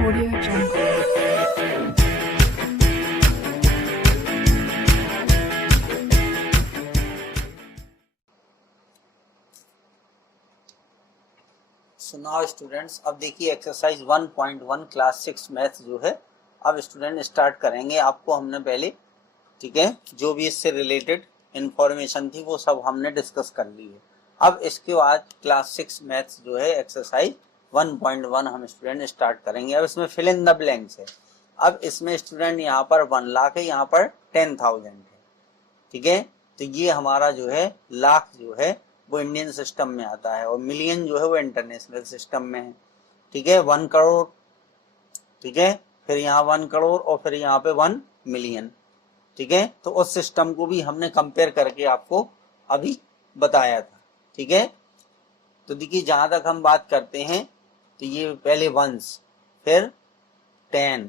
Audio Jungle. So now students, अब देखिए exercise 1.1 class 6 math जो है अब स्टूडेंट स्टार्ट करेंगे। आपको हमने पहले, ठीक है, जो भी इससे रिलेटेड इंफॉर्मेशन थी वो सब हमने डिस्कस कर ली है। अब इसके बाद क्लास 6 मैथ्स जो है एक्सरसाइज 1.1 हम स्टूडेंट स्टार्ट करेंगे। अब इसमें फिल इन द ब्लैंक्स है। अब इसमें स्टूडेंट यहाँ पर 1 लाख है, यहाँ पर 10,000 है, ठीक है। तो ये हमारा जो है लाख जो है वो इंडियन सिस्टम में आता है और मिलियन जो है वो इंटरनेशनल सिस्टम में है, ठीक है। 1 करोड़, ठीक है, फिर यहाँ 1 करोड़ और फिर यहाँ पे 1 मिलियन, ठीक है। तो उस सिस्टम को भी हमने कंपेयर करके आपको अभी बताया था, ठीक है। तो देखिए जहां तक हम बात करते हैं तो ये पहले वंस, फिर 10,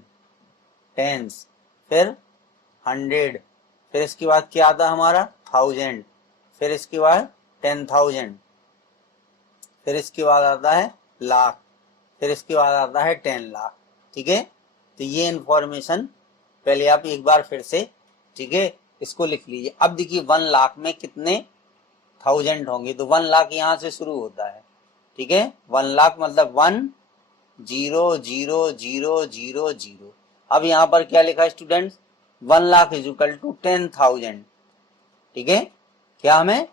टेंस, फिर 100, फिर इसके बाद क्या आता है हमारा 1000, फिर इसके बाद 10,000, फिर इसके बाद आता है लाख, फिर इसके बाद आता है 10 लाख, ठीक है। तो ये इंफॉर्मेशन पहले आप एक बार फिर से, ठीक है, इसको लिख लीजिए। अब देखिए 1 लाख में कितने 1000 होंगे, तो 1 लाख यहां से शुरू होता है, ठीक है। 1 लाख मतलब 1 0 0 0 0 0। अब यहाँ पर क्या लिखा है students, 1 lakh is equal to 10,000, ठीक है। क्या हमें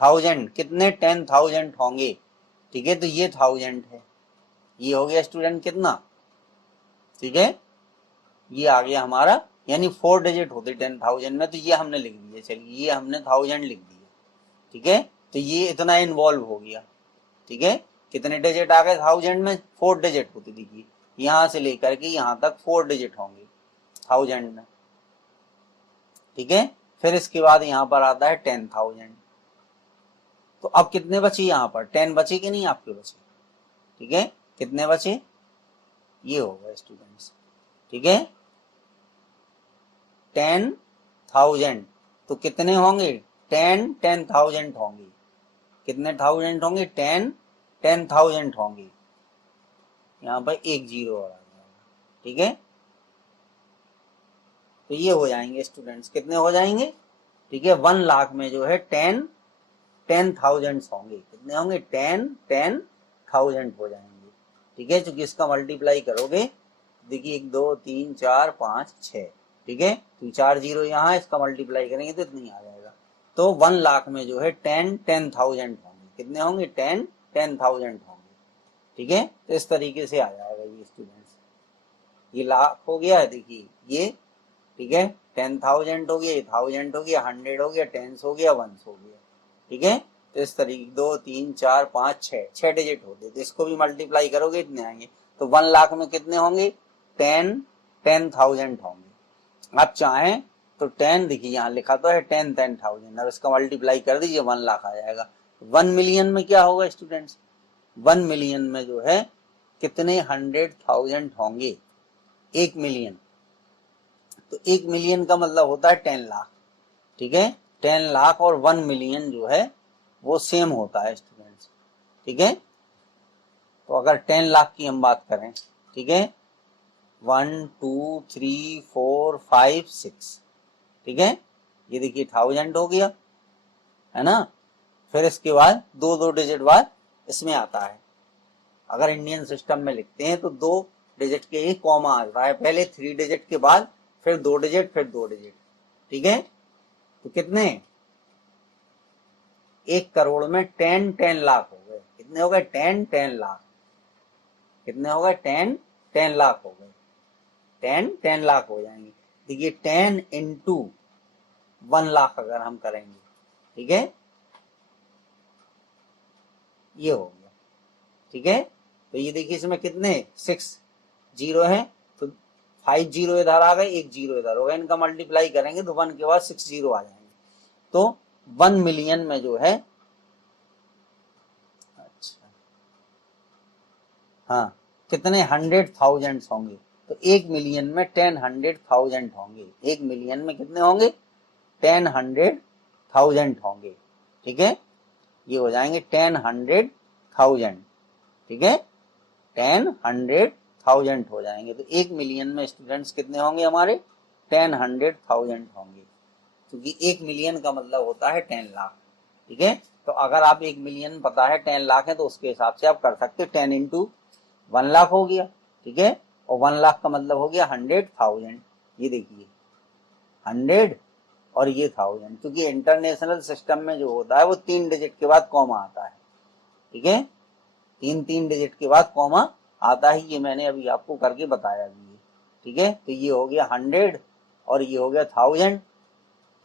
1000 कितने 10,000 होंगे, ठीक है। तो ये 1000 है, ये हो गया स्टूडेंट कितना, ठीक है, ये आ गया हमारा, यानी 4 डिजिट होते 10,000 में, तो ये हमने लिख दिया। चलिए ये हमने 1000 लिख दिया, ठीक है। तो ये इतना इन्वॉल्व हो गया, ठीक है। कितने डिजिट आ गए 1000 में, 4 डिजिट होते, देखिए यहां से लेकर के यहां तक 4 डिजिट होंगे 1000 में, ठीक है। फिर इसके बाद यहां पर आता है 10,000। तो अब कितने बचे यहाँ पर, 10 बचे कि नहीं आपके बचे, ठीक है। कितने बचे, ये होगा स्टूडेंट्स, ठीक है, 10,000। तो कितने होंगे 10,000 होंगे, कितने 1000 होंगे 10,000 होंगे। यहाँ पर एक जीरो और आ जाएगा, ठीक है। तो ये हो जाएंगे स्टूडेंट्स, कितने हो जाएंगे, ठीक है। 1 लाख में जो है 10,000 होंगे, कितने होंगे 10,000 हो जाएंगे, ठीक है। क्योंकि इसका मल्टीप्लाई करोगे, देखिए 1 2 3 4 5 6, ठीक है। तो 4 जीरो यहाँ, इसका मल्टीप्लाई करेंगे तो इतनी आ जाएगा। तो 1 लाख में जो है 10,000 होंगे, कितने होंगे 10,000 होंगे, ठीक है। तो इस तरीके से आ जाएगा ये स्टूडेंट्स, ये लाख हो गया, देखिए ये, ठीक है, 10,000 हो गया, 1000 हो गया, 100 हो गया, 10 हो गया, 1 हो गया, ठीक है। तो इस तरीके 2 3 4 5 6 डिजिट होते, तो इसको भी मल्टीप्लाई करोगे इतने आएंगे। तो 1 लाख में कितने होंगे 10,000 होंगे। आप चाहें तो 10, देखिए यहाँ लिखा तो है 10,000, अब इसका मल्टीप्लाई कर दीजिए 1 लाख आ जाएगा। 1 मिलियन में क्या होगा स्टूडेंट्स, 1 मिलियन में जो है कितने 100,000 होंगे, 1 मिलियन। तो 1 मिलियन का मतलब होता है 10 लाख, ठीक है। 10 लाख और 1 मिलियन जो है वो सेम होता है स्टूडेंट्स, ठीक है। तो अगर 10 लाख की हम बात करें, ठीक है, 1 2 3 4 5 6, ठीक है। ये देखिए 1000 हो गया, है ना। फिर इसके बाद 2 डिजिट बाद इसमें आता है, अगर इंडियन सिस्टम में लिखते हैं तो 2 डिजिट के ही कॉमा आता है, पहले 3 डिजिट के बाद फिर 2 डिजिट, फिर 2 डिजिट, ठीक है। तो कितने 1 करोड़ में 10 लाख हो गए, कितने हो गए 10 लाख, कितने हो गए 10 लाख हो गए, 10 लाख हो जाएंगे। देखिए 10 इंटू 1 लाख अगर हम करेंगे, ठीक है, ये हो गया, ठीक है। तो ये देखिए इसमें कितने 6 जीरो है, तो 5 जीरो इधर आ गए, 1 जीरो इधर हो गया, इनका मल्टीप्लाई करेंगे तो 1 के बाद 6 जीरो आ जाएंगे। तो 1 मिलियन में जो है, अच्छा हाँ, कितने 100,000 होंगे, तो 1 मिलियन में 100,000 होंगे, 1 मिलियन में कितने होंगे 100,000 होंगे, ठीक है। ये हो जाएंगे 100,000, ठीक है, 100,000, 1000 हो जाएंगे। तो 1 मिलियन में स्टूडेंट्स कितने होंगे हमारे? 10,100,000 होंगे, क्योंकि 1 मिलियन का मतलब होता है 10 लाख। ठीक है, तो अगर आप 1 मिलियन पता है 10 लाख है तो उसके हिसाब से आप कर सकते हो 10 इंटू 1 लाख हो गया। ठीक है, और 1 लाख का मतलब हो गया 100,000। ये देखिए 100 और ये 1000, क्योंकि इंटरनेशनल सिस्टम में जो होता है वो 3 डिजिट के बाद कॉमा आता है। ठीक है, 3 डिजिट के बाद कॉमा आता है, ये मैंने अभी आपको करके बताया भी है। ठीक है, तो ये हो गया 100 और ये हो गया 1000।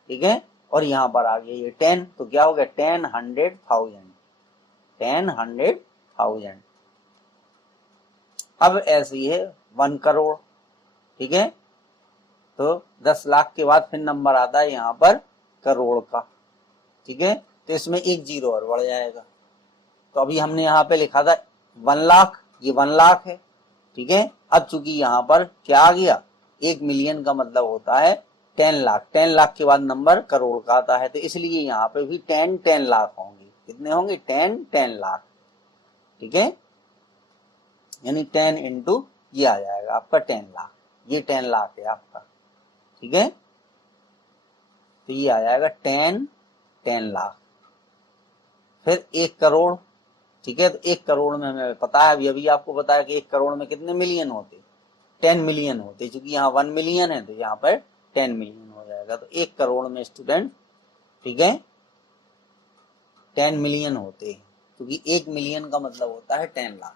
ठीक है, और यहाँ पर आ गया ये 10, तो क्या हो गया 10,100,000, 10,100,000। अब ऐसे ही है 1 करोड़। ठीक है, तो 10 लाख के बाद फिर नंबर आता है यहाँ पर करोड़ का। ठीक है, तो इसमें एक जीरो और बढ़ जाएगा। तो अभी हमने यहाँ पे लिखा था 1 लाख, ये 1 लाख है। ठीक है, अब चूंकि यहाँ पर क्या आ गया, 1 मिलियन का मतलब होता है 10 लाख, 10 लाख के बाद नंबर करोड़ का आता है, तो इसलिए यहाँ पे भी 10 लाख होंगे। कितने होंगे? 10 लाख। ठीक है, यानी 10 इंटू ये आ जाएगा आपका 10 लाख, ये 10 लाख है आपका। ठीक है, तो ये आ जाएगा 10 लाख। फिर 1 करोड़। ठीक है, तो 1 करोड़ में हमें पता है, अभी आपको बताया कि 1 करोड़ में कितने मिलियन होते? 10 मिलियन होते, क्योंकि यहाँ 1 मिलियन है तो यहाँ पर 10 मिलियन हो जाएगा। तो 1 करोड़ में स्टूडेंट, ठीक है, 10 मिलियन होते हैं, क्योंकि 1 मिलियन का मतलब होता है 10 लाख।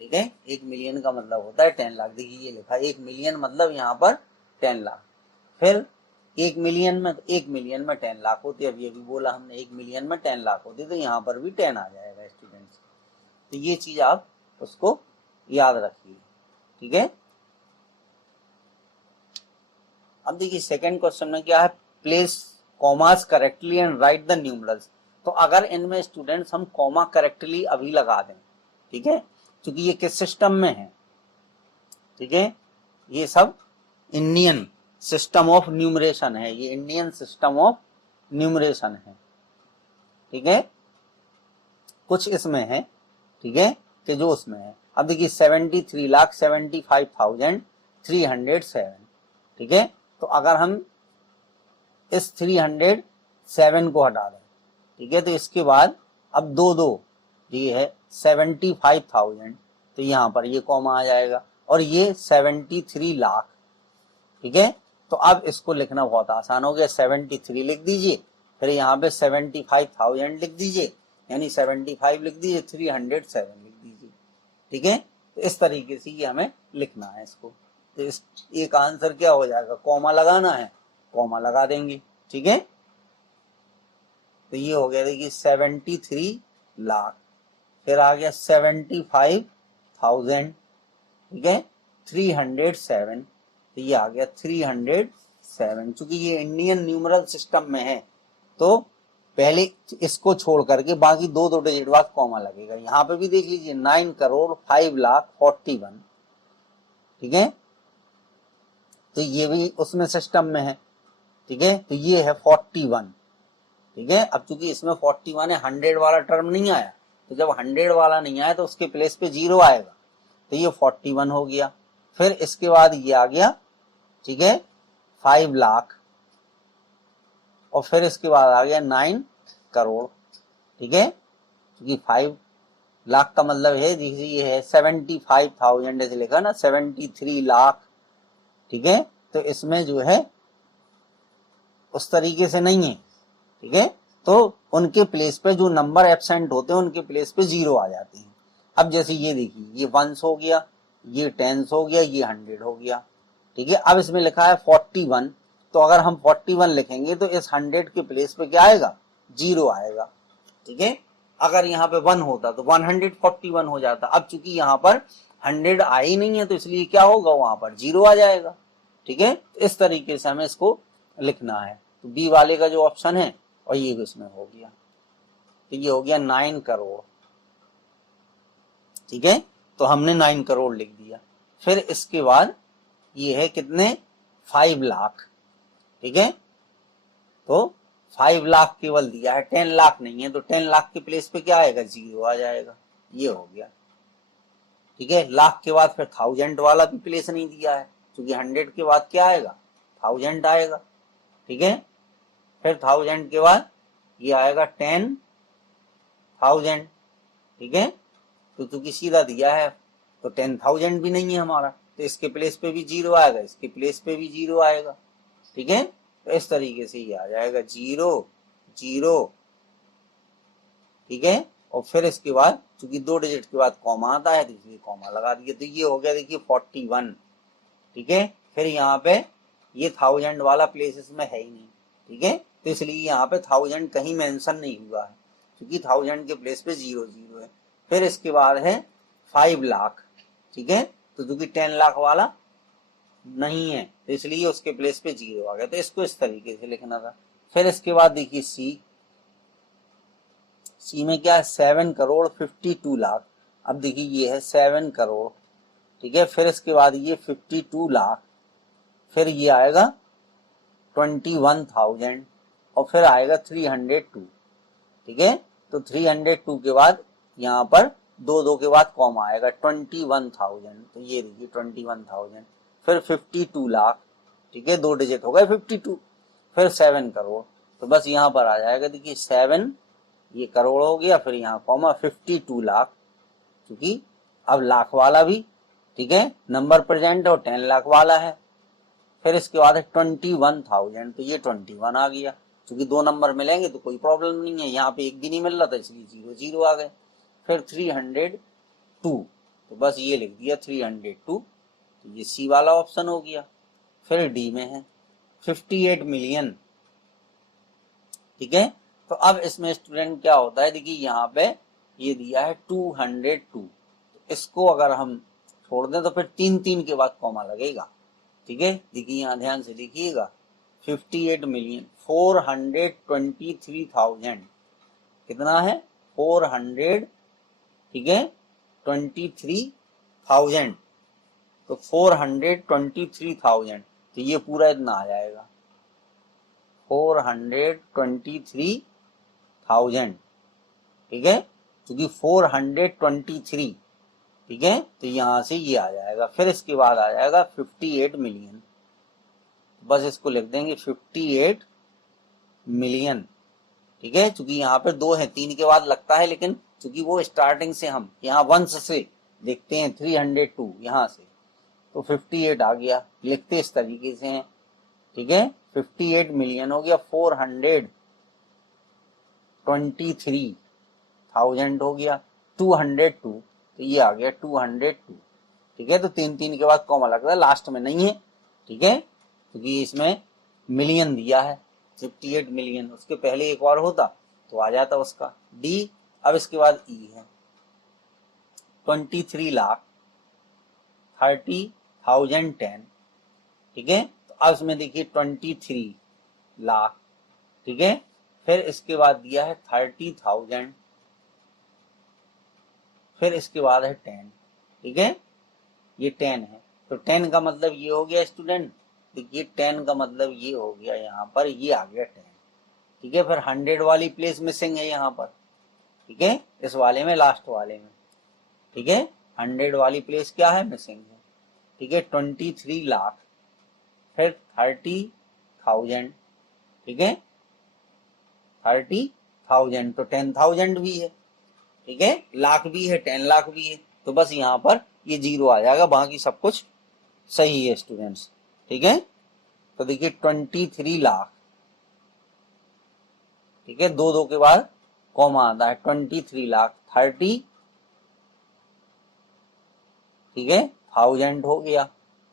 ठीक है, 1 मिलियन का मतलब होता है 10 लाख। देखिए ये लिखा 1 मिलियन मतलब यहाँ पर 10 लाख। फिर 1 मिलियन में, 1 मिलियन में 10 लाख होते, अभी बोला हमने 1 मिलियन में 10 लाख होते, तो यहाँ पर भी 10 आ जाएगा स्टूडेंट्स। तो ये चीज आप उसको याद रखिए। ठीक है, अब देखिए सेकंड क्वेश्चन में क्या है, place commas correctly and write the numerals. तो अगर इनमें स्टूडेंट्स हम कॉमा करेक्टली अभी लगा दें, ठीक है, क्योंकि ये किस सिस्टम में है? ठीक है, ये सब इंडियन सिस्टम ऑफ न्यूमरेशन है, ये इंडियन सिस्टम ऑफ न्यूमरेशन है। ठीक है, कुछ इसमें है, ठीक है, कि जो उसमें है। अब देखिए 73,75,307। ठीक है, तो अगर हम इस 307 को हटा दें, ठीक है, तो इसके बाद अब दो ये है 75,000, तो यहां पर ये कॉमा आ जाएगा, और ये 73 लाख। ठीक है, तो अब इसको लिखना बहुत आसान हो गया, 73 लिख दीजिए, फिर यहाँ पे 75,000 लिख दीजिए, यानी 75 लिख दीजिए, 307 लिख दीजिए। ठीक है, तो इस तरीके से ये हमें लिखना है इसको। तो इस एक आंसर क्या हो जाएगा, कॉमा लगाना है, कॉमा लगा देंगे। ठीक है, तो ये हो गया देखिए 73 लाख, फिर आ गया 75,000, ठीक है, 307, तो ये आ गया 307। चूंकि ये इंडियन न्यूमरल सिस्टम में है तो पहले इसको छोड़ करके बाकी दो डिजिट बाद कॉमा लगेगा। यहाँ पे भी देख लीजिए 9,05,41,। ठीक है, तो ये भी उसमें सिस्टम में है। ठीक है, तो ये है 41। ठीक है, अब चूंकि इसमें 41 है, 100 वाला टर्म नहीं आया, तो जब 100 वाला नहीं आया तो उसके प्लेस पे 0 आएगा, तो ये 41 हो गया। फिर इसके बाद ये आ गया, ठीक है, 5 लाख, और फिर इसके बाद आ गया 9 करोड़। ठीक है, क्योंकि 5 लाख का मतलब है, ये है 75,000 ऐसे लिखा ना, 73 लाख। ठीक है, तो इसमें जो है उस तरीके से नहीं है। ठीक है, तो उनके प्लेस पे जो नंबर एब्सेंट होते हैं उनके प्लेस पे 0 आ जाते हैं। अब जैसे ये देखिए, ये 1 हो गया, ये 10 हो गया, ये 100 हो गया। ठीक है, अब इसमें लिखा है 41, तो अगर हम 41 लिखेंगे तो इस 100 के प्लेस पे क्या आएगा, 0 आएगा। ठीक है, अगर यहाँ पे 1 होता तो 141 हो जाता। अब चूंकि यहाँ पर 100 आ ही नहीं है तो इसलिए क्या होगा, वहां पर 0 आ जाएगा। ठीक है, तो इस तरीके से हमें इसको लिखना है। तो बी वाले का जो ऑप्शन है और ये इसमें हो गया, तो ये हो गया 9 करोड़। ठीक है, तो हमने 9 करोड़ लिख दिया। फिर इसके बाद ये है कितने, 5 लाख। ठीक है, तो 5 लाख केवल दिया है, 10 लाख नहीं है, तो 10 लाख के प्लेस पे क्या आएगा, 0 आ जाएगा। ये हो गया। ठीक है। लाख के बाद फिर 1000 वाला भी प्लेस नहीं दिया है, क्योंकि 100 के बाद क्या आएगा, 1000 आएगा। ठीक है। फिर 1000 के बाद ये आएगा 10,000। ठीक है। तो चूंकि सीधा दिया है तो 10,000 भी नहीं है हमारा, तो इसके प्लेस पे भी 0 आएगा, इसके प्लेस पे भी 0 आएगा। ठीक है। तो इस तरीके से ये आ जाएगा 0 0। ठीक है। और फिर इसके बाद चूंकि 2 डिजिट के बाद कॉमा आता है तो इसलिए कॉमा लगा दिया, तो ये हो गया देखिए 41। ठीक है। फिर यहाँ पे ये 1000 वाला प्लेस इसमें है ही नहीं। ठीक है। तो इसलिए यहाँ पे 1000 कहीं मेंशन नहीं हुआ है, क्योंकि 1000 के प्लेस पे 0 0 है। फिर इसके बाद है 5 लाख। ठीक है। तो चूंकि 10 लाख वाला नहीं है तो इसलिए उसके प्लेस पे 0 आ गया, तो इसको इस तरीके से लिखना था। फिर इसके बाद देखिए सी में क्या है, 7,52,00,000। अब देखिए ये है 7 करोड़। ठीक है। फिर इसके बाद ये 52 लाख, फिर ये आएगा 21,000 और फिर आएगा 302। ठीक है। तो 302 के बाद यहाँ पर 2 के बाद कॉमा आएगा 21,000, तो ये देखिए 21,000। फिर 52 लाख। ठीक है। 2 डिजिट हो गए 52। फिर 7 करोड़, तो बस यहाँ पर आ जाएगा देखिए 7, ये करोड़ हो गया, फिर यहाँ कॉमा 52 लाख, क्योंकि अब लाख वाला भी, ठीक है, नंबर प्रेजेंट और 10 लाख वाला है। फिर इसके बाद है 21,000, तो ये 21 आ गया, क्योंकि 2 नंबर मिलेंगे तो कोई प्रॉब्लम नहीं है, यहाँ पे एक भी नहीं मिल रहा था इसलिए 0 0 आ गए। फिर 302, तो बस ये लिख दिया 302, तो ये सी वाला ऑप्शन हो गया। फिर डी में है 58 मिलियन। ठीक है। तो अब इसमें स्टूडेंट क्या होता है, देखिए यहाँ पे ये दिया है 202, तो इसको अगर हम छोड़ दें तो फिर 3 3 के बाद कॉमा लगेगा। ठीक है। देखिए यहाँ ध्यान से देखिएगा 58 मिलियन 423,000, कितना है 400, ठीक है 23,000, तो 423,000, तो ये पूरा इतना आ जाएगा 423,000। ठीक है। क्योंकि 423, ठीक है, तो यहां से ये आ जाएगा। फिर इसके बाद आ जाएगा 58 मिलियन, बस इसको लिख देंगे 58 मिलियन। ठीक है। क्योंकि यहाँ पे 2 है, 3 के बाद लगता है, लेकिन क्योंकि वो स्टार्टिंग से हम यहाँ 1 से देखते हैं 302 यहाँ से, तो 58 आ गया, लिखते इस तरीके से हैं। ठीक है। 58 मिलियन हो गया, 423,000 हो गया, 202, तो ये आ गया 202। ठीक है। तो 3 3 के बाद कॉमा लग रहा है, लास्ट में नहीं है। ठीक है। क्योंकि इसमें मिलियन दिया है 58 मिलियन, उसके पहले एक और होता तो आ जाता उसका डी। अब इसके बाद ई है 23 लाख 30,010। ठीक है। तो अब इसमें देखिए 23 लाख। ठीक है। फिर इसके बाद दिया है 30,000, फिर इसके बाद है 10। ठीक है। ये 10 है, तो 10 का मतलब ये हो गया स्टूडेंट, देखिए 10 का मतलब ये हो गया, यहाँ पर ये आ गया 10। ठीक है। फिर 100 वाली प्लेस मिसिंग है यहाँ पर। ठीक है। इस वाले में, लास्ट वाले में, ठीक है, 100 वाली प्लेस क्या है, मिसिंग है। ठीक है। 23 लाख, फिर 30,000। ठीक है। 30,000, तो 10,000 भी है। ठीक है। लाख भी है, 10 लाख भी है, तो बस यहाँ पर ये 0 आ जाएगा, बाकी सब कुछ सही है स्टूडेंट्स। ठीक है। तो देखिए 23 लाख, ठीक है, 2 2 के बाद कॉमा आता है 23 लाख 30, ठीक है, 1000 हो गया।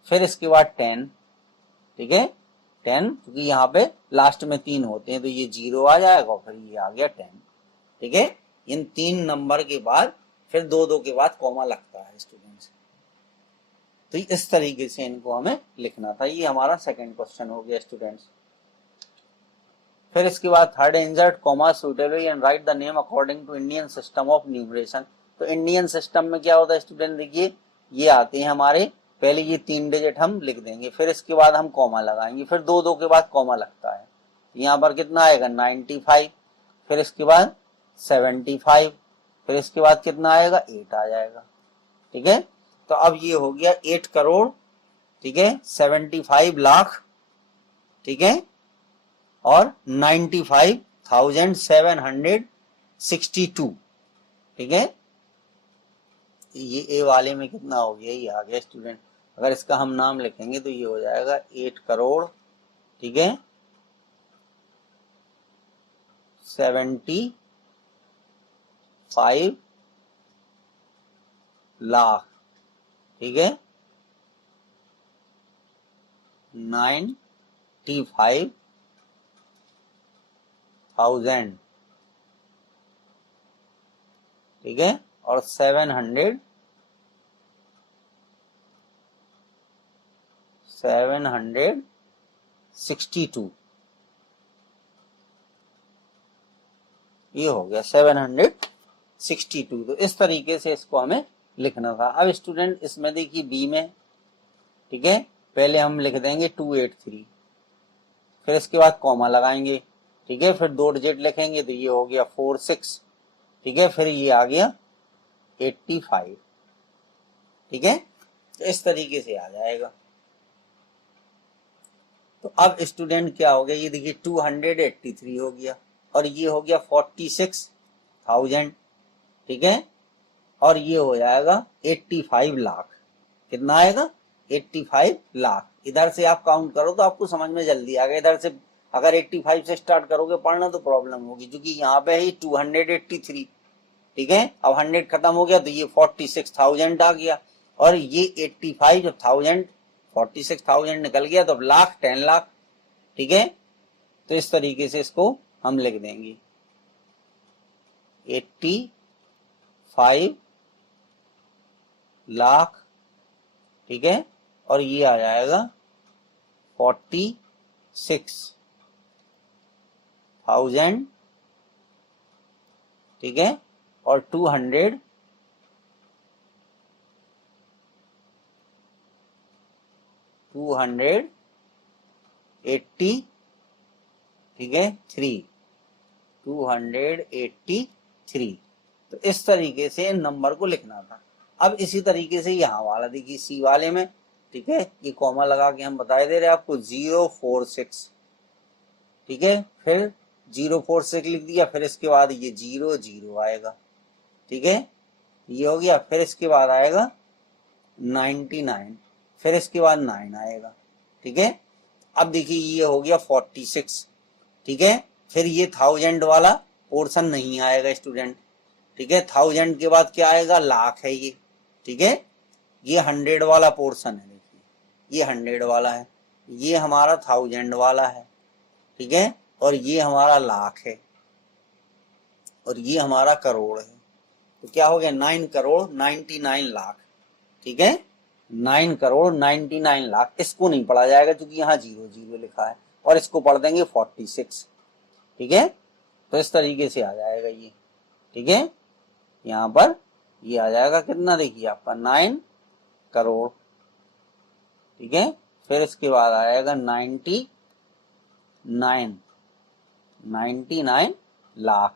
फिर इसके बाद 10, ठीक है, 10, क्योंकि यहाँ पे लास्ट में 3 होते हैं तो ये 0 आ जाएगा, फिर ये आ गया 10। ठीक है। इन 3 नंबर के बाद फिर 2 2 के बाद कॉमा लगता है स्टूडेंट्स। तो इस तरीके से इनको हमें लिखना था। ये हमारा सेकंड क्वेश्चन हो गया स्टूडेंट्स। फिर इसके बाद third, insert comma suitably and write the name according to Indian system of numeration. तो इंडियन सिस्टम में क्या होता है स्टूडेंट, देखिए ये आते हैं हमारे, पहले ये 3 डिजिट हम लिख देंगे, फिर इसके बाद हम कॉमा लगाएंगे, फिर 2 2 के बाद कॉमा लगता है। यहाँ पर कितना आएगा 95, फिर इसके बाद 75, फिर इसके बाद कितना आएगा 8 आ जाएगा। ठीक है। तो अब ये हो गया 8 करोड़, ठीक है, 75 लाख, ठीक है, और 95,762, ठीक है। ये ए वाले में कितना हो गया, ये आ गया स्टूडेंट। अगर इसका हम नाम लिखेंगे तो ये हो जाएगा 8 करोड़, ठीक है, 75 लाख, ठीक है, 95,000, ठीक है, और 762, ये हो गया 762। तो इस तरीके से इसको हमें लिखना था। अब स्टूडेंट इसमें देखिए बी में, ठीक है, पहले हम लिख देंगे 283, फिर इसके बाद कॉमा लगाएंगे, ठीक है, फिर 2 डिजिट लिखेंगे तो ये हो गया 46, ठीक है, फिर ये आ गया 85, ठीक है। तो इस तरीके से आ जाएगा। तो अब स्टूडेंट क्या हो गया, ये देखिए 283 हो गया, और ये हो गया 46,000, ठीक है, और ये हो जाएगा 85 लाख। कितना आएगा, 85 लाख। इधर से आप काउंट करो तो आपको समझ में जल्दी आ गया। इधर से अगर 85 से स्टार्ट करोगे पढ़ना तो प्रॉब्लम होगी, क्योंकि यहाँ पे है 283, ठीक है। अब 100 खत्म हो गया तो ये 46,000 आ गया, और ये 85 जब 1000 46,000 निकल गया तो अब लाख 10 लाख, ठीक है। तो इस तरीके से इसको हम लिख देंगे 85 लाख, ठीक है, और ये आ जाएगा 46,000, ठीक है, और 283, ठीक है, 283। तो इस तरीके से नंबर को लिखना था। अब इसी तरीके से यहाँ वाला देखिए सी वाले में, ठीक है, ये कॉमा लगा के हम बता दे रहे हैं आपको 046, ठीक है, फिर 046 लिख दिया, फिर इसके बाद ये 00 आएगा, ठीक है, ये हो गया, फिर इसके बाद आएगा 99, फिर इसके बाद 9 आएगा, ठीक है। अब देखिए ये हो गया 46, ठीक है, फिर ये 1000 वाला पोर्शन नहीं आएगा स्टूडेंट, ठीक है। 1000 के बाद क्या आएगा, लाख है ये, ठीक है। ये 100 वाला पोर्शन है, देखिए ये 100 वाला है, ये हमारा 1000 वाला है, ठीक है, और ये हमारा लाख है, और ये हमारा करोड़ है। तो क्या हो गया 9 करोड़ 99 लाख, ठीक है, 9 करोड़ 99 लाख। इसको नहीं पढ़ा जाएगा क्योंकि यहाँ 00 लिखा है, और इसको पढ़ देंगे 46, ठीक है। तो इस तरीके से आ जाएगा ये, ठीक है, यहाँ पर ये आ जाएगा कितना, देखिए आपका 9 करोड़, ठीक है, फिर इसके बाद आएगा 99 लाख,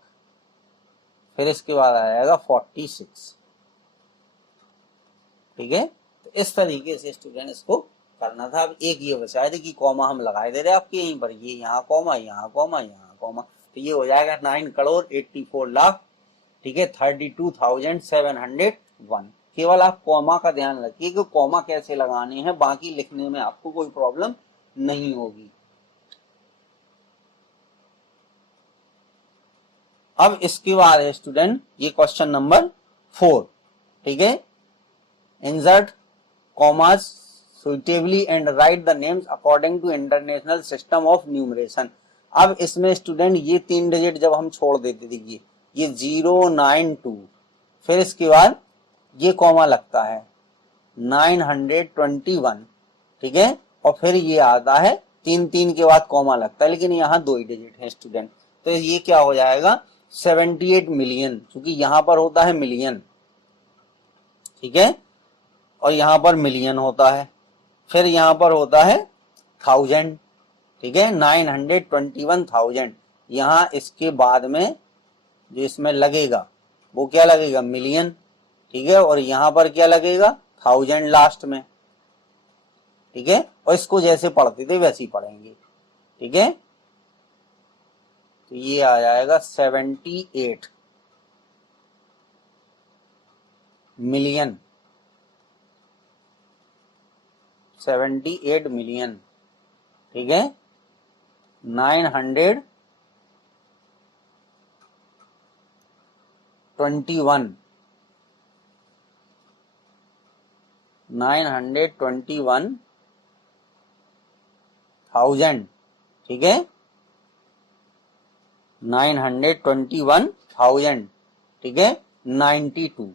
फिर इसके बाद आएगा 46, ठीक है। तो इस तरीके से स्टूडेंट इसको करना था। अब एक ये बचा है कि कॉमा हम लगाए दे रहे हैं आपके यहीं पर, ये यहाँ कॉमा, यहाँ कॉमा, यहाँ कॉमा, तो ये हो जाएगा 9 करोड़ 84 लाख, ठीक है, 32,701। केवल आप कॉमा का ध्यान रखिए कि कॉमा कैसे लगाने हैं, बाकी लिखने में आपको कोई प्रॉब्लम नहीं होगी। अब इसके बाद है स्टूडेंट ये क्वेश्चन नंबर 4, ठीक है, insert commas suitably and write the names according to international system of numeration. अब इसमें स्टूडेंट ये 3 डिजिट जब हम छोड़ देते, देखिए ये 092, फिर इसके बाद ये कॉमा लगता है 921, ठीक है, और फिर ये आता है 3 के बाद कॉमा लगता है, लेकिन यहाँ 2 ही डिजिट है स्टूडेंट। तो ये क्या हो जाएगा 78 मिलियन, क्योंकि यहाँ पर होता है मिलियन, ठीक है, और यहाँ पर मिलियन होता है, फिर यहाँ पर होता है 1000, ठीक है, 921,000। यहाँ इसके बाद में जो इसमें लगेगा वो क्या लगेगा, मिलियन, ठीक है, और यहाँ पर क्या लगेगा 1000 लास्ट में, ठीक है। और इसको जैसे पढ़ते थे वैसे ही पढ़ेंगे, ठीक है। तो ये आ जाएगा 78 मिलियन, 78 मिलियन, ठीक है। 921 921,000, ठीक है। 921,000, ठीक है। 92।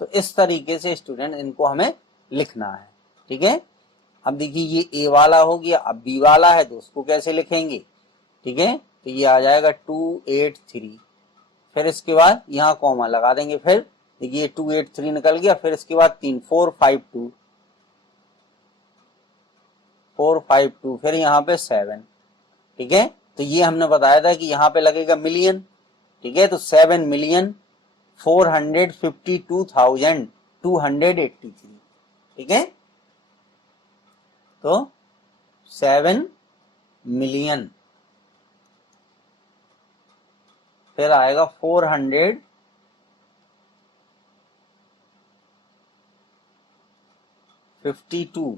तो इस तरीके से स्टूडेंट इनको हमें लिखना है, ठीक है। अब देखिए ये ए वाला हो गया, अब बी वाला है तो उसको कैसे लिखेंगे, ठीक है। तो ये आ जाएगा 283, फिर इसके बाद यहाँ कॉमा लगा देंगे, फिर देखिए 283 निकल गया, फिर इसके बाद 3 452, फिर यहाँ पे 7, ठीक है। तो ये हमने बताया था कि यहाँ पे लगेगा मिलियन, ठीक है। तो 7,452,283, ठीक है। तो 7 मिलियन, फिर आएगा 452,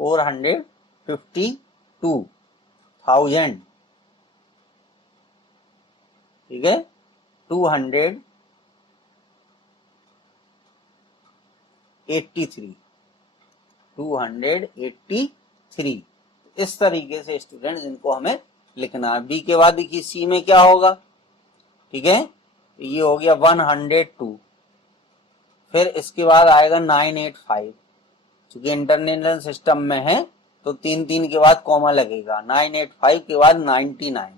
452,000, ठीक है। 283, इस तरीके से स्टूडेंट इनको हमें लिखना है। बी के बाद देखिए सी में क्या होगा, ठीक है। ये हो गया 102, फिर इसके बाद आएगा 985, क्योंकि इंटरनेशनल सिस्टम में है तो 3 के बाद कॉमा लगेगा, 985 के बाद 99।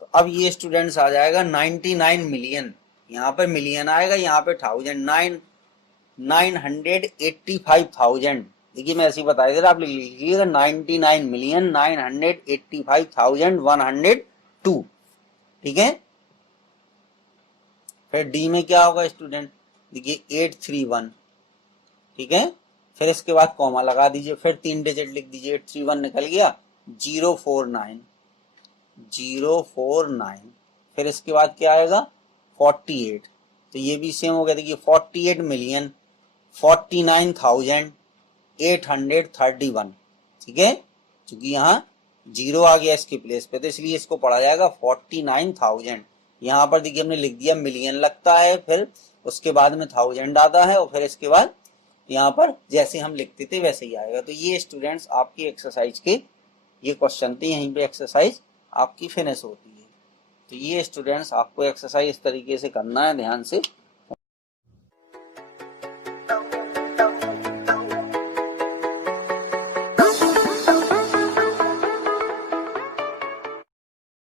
तो अब ये स्टूडेंट्स आ जाएगा 99 मिलियन, यहाँ पे मिलियन आएगा, यहाँ पे 985,000। देखिए मैं ऐसे ही बताया दे रहा, आप लिख लीजिएगा 99,985,102, ठीक है। फिर डी में क्या होगा स्टूडेंट, देखिए 831, ठीक है। फिर इसके बाद कॉमा लगा दीजिए, फिर 3 डिजिट लिख दीजिए, 831 निकल गया, 049, फिर इसके बाद क्या आएगा 48, तो ये भी सेम हो गया। देखिए 48 मिलियन 49,831, ठीक है। क्योंकि यहाँ 0 आ गया इसके प्लेस पे, तो इसलिए इसको पढ़ा जाएगा 49,000। यहाँ पर देखिए हमने लिख दिया मिलियन लगता है, फिर उसके बाद में 1000 आता है, और फिर इसके बाद यहाँ पर जैसे हम लिखते थे वैसे ही आएगा। तो ये स्टूडेंट्स आपकी एक्सरसाइज के ये क्वेश्चन थे, यहीं पे एक्सरसाइज आपकी फिनिश होती है। तो ये स्टूडेंट्स आपको एक्सरसाइज इस तरीके से करना है, ध्यान से